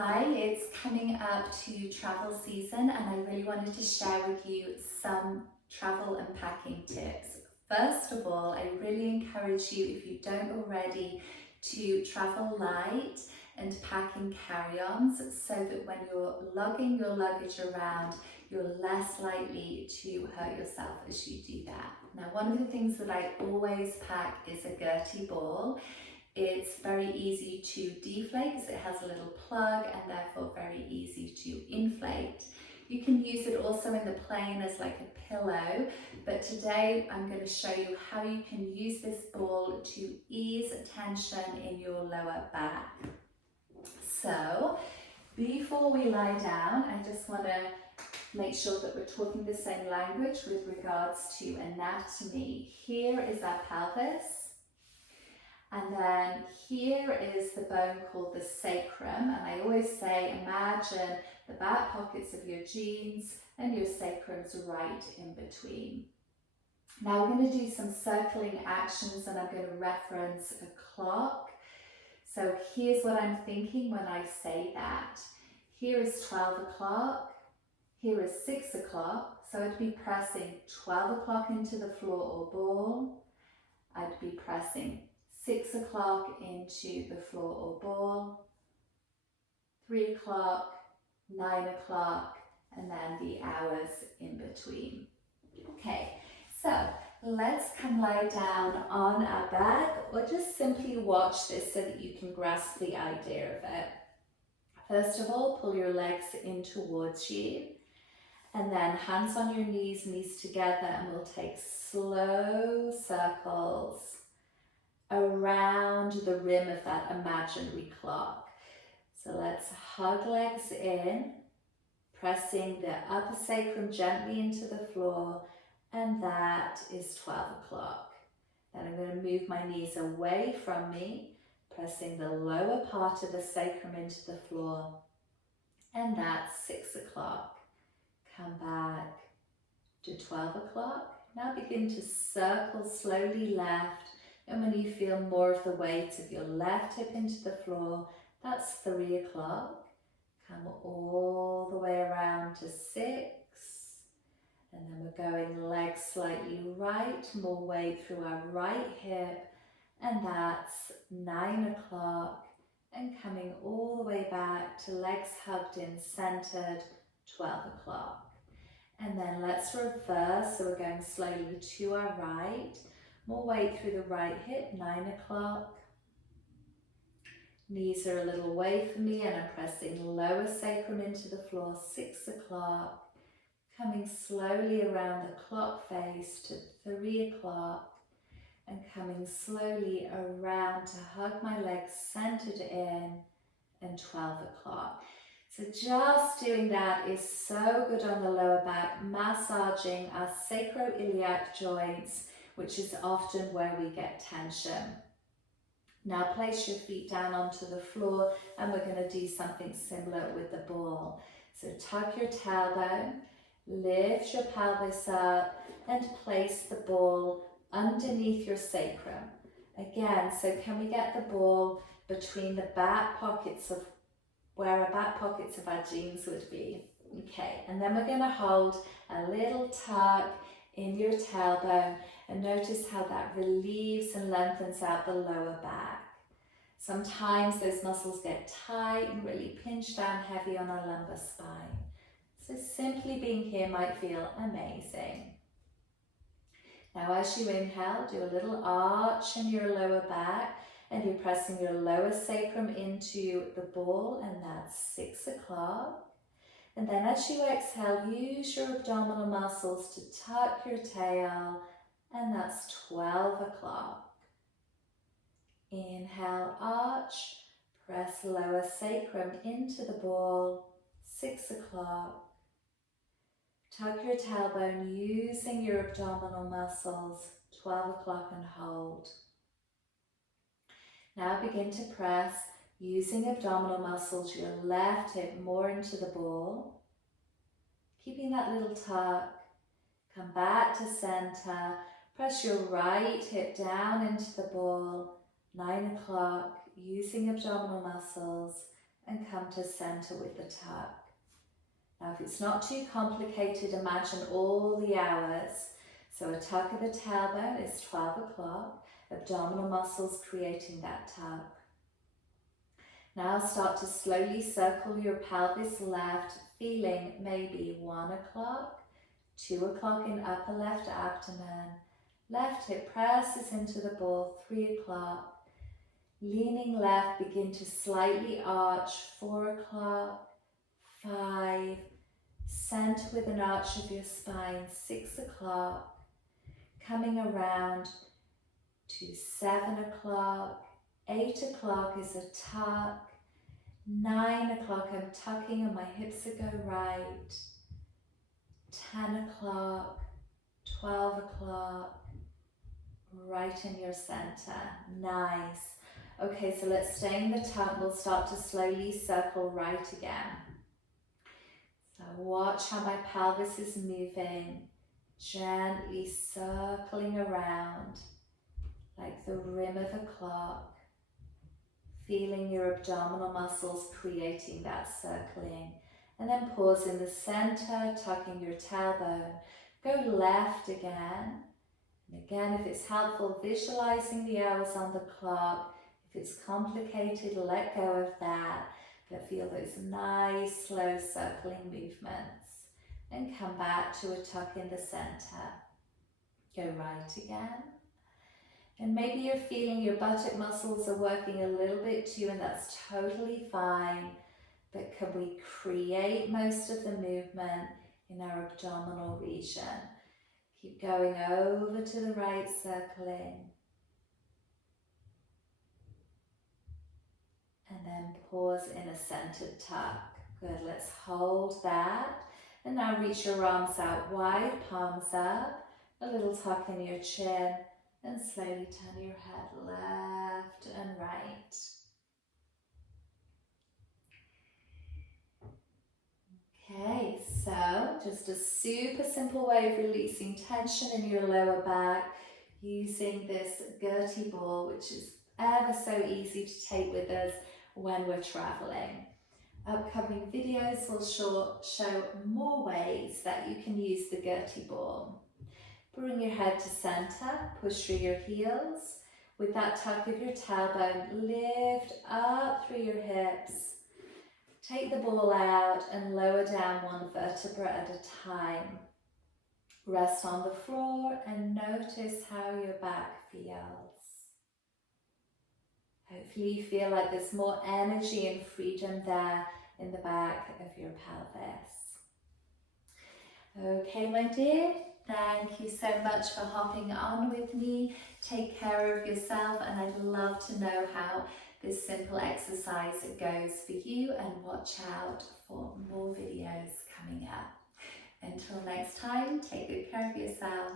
Hi, it's coming up to travel season and I really wanted to share with you some travel and packing tips. First of all, I really encourage you, if you don't already, to travel light and pack in carry-ons so that when you're lugging your luggage around, you're less likely to hurt yourself as you do that. Now, one of the things that I always pack is a Gertie Ball. It's very easy to deflate because it has a little plug and therefore very easy to inflate. You can use it also in the plane as like a pillow, but today I'm going to show you how you can use this ball to ease tension in your lower back. So before we lie down, I just want to make sure that we're talking the same language with regards to anatomy. Here is our pelvis. And then here is the bone called the sacrum, and I always say imagine the back pockets of your jeans and your sacrum's right in between. Now we're going to do some circling actions and I'm going to reference a clock. So here's what I'm thinking when I say that. Here is 12 o'clock, here is 6 o'clock, so I'd be pressing 12 o'clock into the floor or ball, I'd be pressing 6 o'clock into the floor or ball, 3 o'clock, 9 o'clock, and then the hours in between. Okay, so let's come lie down on our back or just simply watch this so that you can grasp the idea of it. First of all, pull your legs in towards you and then hands on your knees, knees together, and we'll take slow circles around the rim of that imaginary clock. So let's hug legs in, pressing the upper sacrum gently into the floor, and that is 12 o'clock. Then I'm going to move my knees away from me, pressing the lower part of the sacrum into the floor, and that's 6 o'clock. Come back to 12 o'clock. Now begin to circle slowly left. And when you feel more of the weight of your left hip into the floor, that's 3 o'clock. Come all the way around to 6. And then we're going legs slightly right, more weight through our right hip. And that's 9 o'clock. And coming all the way back to legs hugged in, centered, 12 o'clock. And then let's reverse. So we're going slowly to our right. More weight through the right hip, 9 o'clock. Knees are a little away from me and I'm pressing lower sacrum into the floor, 6 o'clock. Coming slowly around the clock face to 3 o'clock. And coming slowly around to hug my legs centered in, and 12 o'clock. So just doing that is so good on the lower back, massaging our sacroiliac joints, which is often where we get tension. Now place your feet down onto the floor and we're going to do something similar with the ball. So tuck your tailbone, lift your pelvis up and place the ball underneath your sacrum. Again, so can we get the ball between the back pockets of where our back pockets of our jeans would be? Okay, and then we're going to hold a little tuck in your tailbone and notice how that relieves and lengthens out the lower back. Sometimes those muscles get tight and really pinch down heavy on our lumbar spine. So simply being here might feel amazing. Now as you inhale, do a little arch in your lower back and you're pressing your lower sacrum into the ball, and that's 6 o'clock. And then as you exhale, use your abdominal muscles to tuck your tail, and that's 12 o'clock. Inhale, arch, press lower sacrum into the ball, 6 o'clock. Tuck your tailbone using your abdominal muscles, 12 o'clock, and hold. Now begin to press using abdominal muscles, your left hip more into the ball. Keeping that little tuck. Come back to center. Press your right hip down into the ball. 9 o'clock, using abdominal muscles. and come to center with the tuck. Now if it's not too complicated, imagine all the hours. So a tuck of the tailbone is 12 o'clock, abdominal muscles creating that tuck. Now start to slowly circle your pelvis left, feeling maybe 1 o'clock, 2 o'clock in upper left abdomen, left hip presses into the ball, 3 o'clock, leaning left, begin to slightly arch, 4 o'clock, 5, center with an arch of your spine, 6 o'clock, coming around to 7 o'clock, 8 o'clock is a tuck, 9 o'clock I'm tucking and my hips go right, 10 o'clock, 12 o'clock, right in your center, nice. Okay, so let's stay in the tuck, we'll start to slowly circle right again. So watch how my pelvis is moving, gently circling around like the rim of a clock, feeling your abdominal muscles creating that circling. And then pause in the center, tucking your tailbone. Go left again. And again, if it's helpful, visualizing the hours on the clock. If it's complicated, let go of that. But feel those nice, slow circling movements. And come back to a tuck in the center. Go right again. And maybe you're feeling your buttock muscles are working a little bit too, and that's totally fine. But can we create most of the movement in our abdominal region? Keep going over to the right, circling. And then pause in a centered tuck. Good, let's hold that. And now reach your arms out wide, palms up. A little tuck in your chin. And slowly turn your head left and right. Okay, so just a super simple way of releasing tension in your lower back using this Gertie Ball, which is ever so easy to take with us when we're traveling. Upcoming videos will show more ways that you can use the Gertie Ball. Bring your head to center, push through your heels. With that tuck of your tailbone, lift up through your hips. Take the ball out and lower down one vertebra at a time. Rest on the floor and notice how your back feels. Hopefully you feel like there's more energy and freedom there in the back of your pelvis. Okay, my dear. Thank you so much for hopping on with me. Take care of yourself, and I'd love to know how this simple exercise goes for you, and watch out for more videos coming up. Until next time, take good care of yourself.